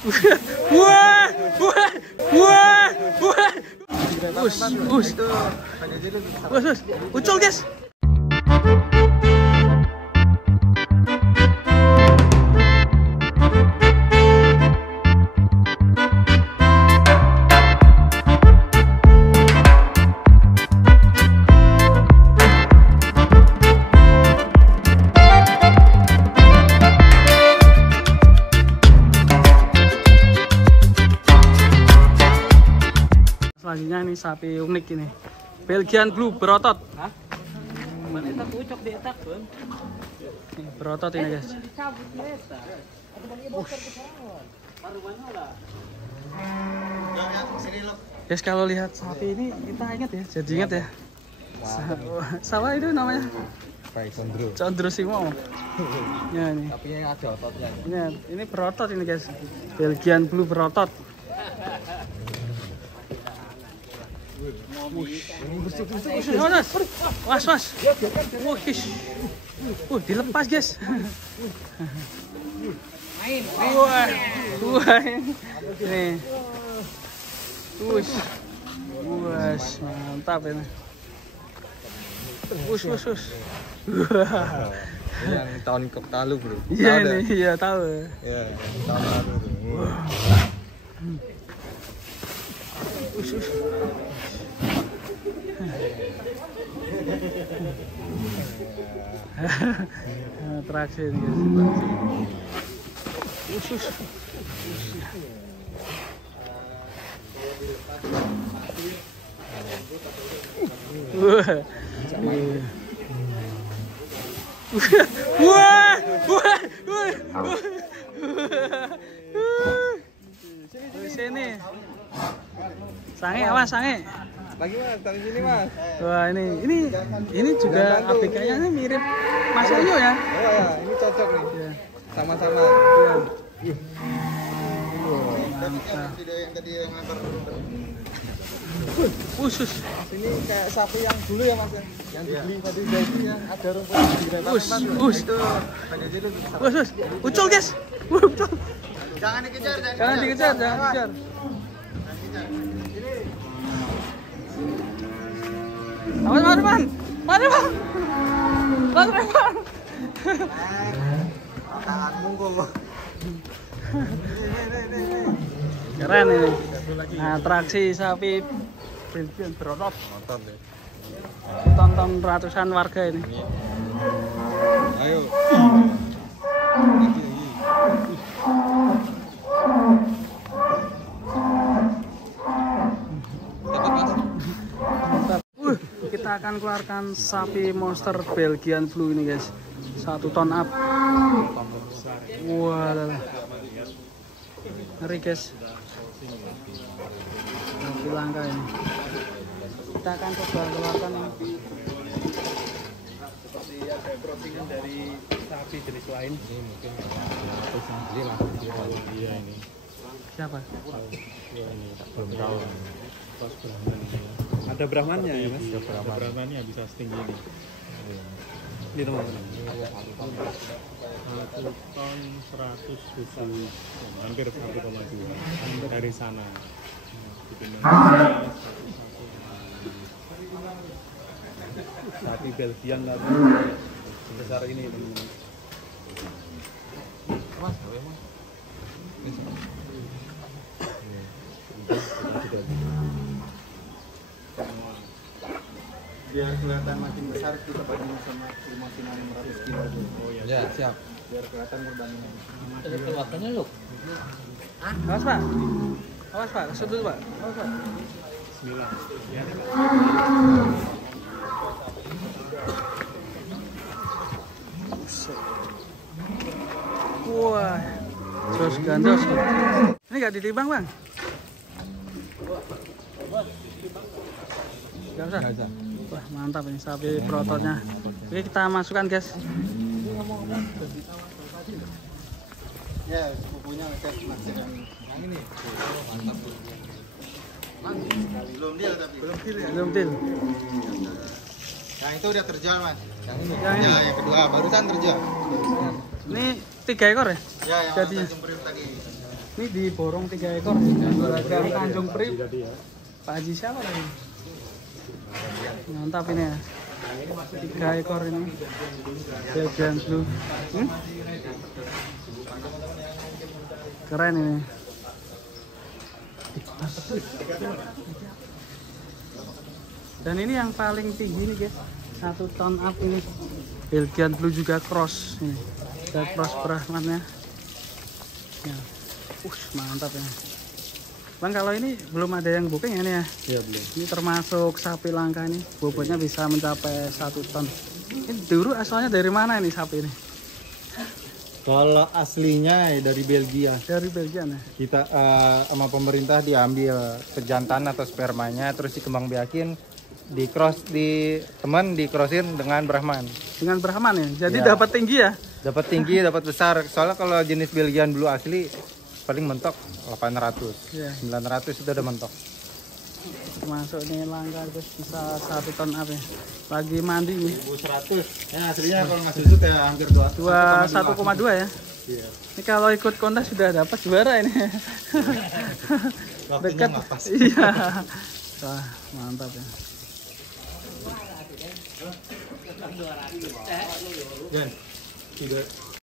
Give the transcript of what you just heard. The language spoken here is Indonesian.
Wah, wah, wah, wah. Ucul guys. Selanjutnya ini sapi unik ini, Belgian Blue berotot. Hah? Berotot ini guys. Guys, kalau lihat sapi ini kita ingat ya, jadi ingat ya. Salah itu namanya. Condro Simo. Ya ini. Tapi ada ototnya. Ini berotot ini guys, Belgian Blue berotot. Was. Dilepas guys. Wah. Ini. Mantap ini. Yang tahun lalu bro. Iya ini, iya tahu. Iya, tahun lalu. Atraksi ini guys. Wah. Sini. Sange, awas sange. Lagi mas, dari sini mas. Wah ini juga ABK-nya mirip Mas Ayo ya. Oh ya, ini cocok nih. Ya. Sama-sama. Ya. Mantap. Yang tadi yang ngantar. Usus. Ini kayak sapi yang dulu ya mas ya. Yang dibeli tadi jadi ya ada rumput di depan. Usus. Ucul guys. Jangan dikejar. Jangan dikejar. Mari bang. Keren ini. Atraksi sapi Belgian berotot. Tonton ratusan warga ini. Ayo. Kita akan keluarkan sapi monster Belgian Blue ini guys, 1 ton up. Wah, ngeri guys. Lebih langka ini. Kita akan coba keluarkan ini. Seperti ada crossingan dari sapi jenis lain. Ini mungkin iya ini. Siapa? Ini belum tahu. Pas Brahman. Ada Brahmannya ya mas? Ada Brahmannya bisa setinggi ini. Ini teman-teman. 1 ton 100 susu, hampir 1,2 dari sana. Sapi Belgian lagi sebesar ini teman-teman. Mas, biar kelihatan makin besar kita bandingin sama makin 600 kilo. Oh iya. Ya, siap. Biar kelihatan perbandingan. Keluarkannya loh. Awas Pak. Awas Pak, kesut dulu Pak. Awas Pak. Bismillah. Ya. Wah. Jos gandos. Ini enggak ditimbang, Bang? Enggak usah. Wah, mantap ini sapi berototnya. Oke, kita masukkan, guys. Ya, sepupunya saya masih yang ini. Mantap. Belum deal tapi. Belum deal. Yang itu udah terjual, Mas. Yang ini. Yang ini. Ya, yang kedua barusan terjual. Ini 3 ekor ya? Ya, yang jadi kita jempurin tadi. Ini diborong 3 ekor. Dari Tanjung Priok. Pak Haji siapa lagi? Mantap ini ya. 3 ekor ini. Belgian Blue. Keren ini. Dan ini yang paling tinggi nih guys, 1 ton up ini. Belgian Blue juga cross ini. Ada cross Brahmannya. Ya. Mantap ya. Bang, kalau ini belum ada yang booking ya nih ya? Iya, belum. Ini termasuk sapi langka ini, bobotnya bisa mencapai 1 ton. Ini dulu asalnya dari mana ini sapi ini? Kalau aslinya dari Belgia. Dari Belgia ya? Kita sama pemerintah diambil pejantan atau spermanya, terus dikembangbiakin, dikrosin dengan Brahman. Dengan Brahman ya? Jadi Ya. dapat tinggi ya? Dapat tinggi, dapat besar. Soalnya kalau jenis Belgian Blue asli paling mentok 800, Ya. 900 itu udah mentok. Termasuk nih langka terus bisa 1 ton up ya. Lagi mandi nih. 1100. Ya aslinya kalau nggak susut ya hampir 1,2 ya. Iya. Ini kalau ikut kontes sudah dapat juara ini. Waktunya nggak pas. Iya. Wah, mantap ya. Jan, 3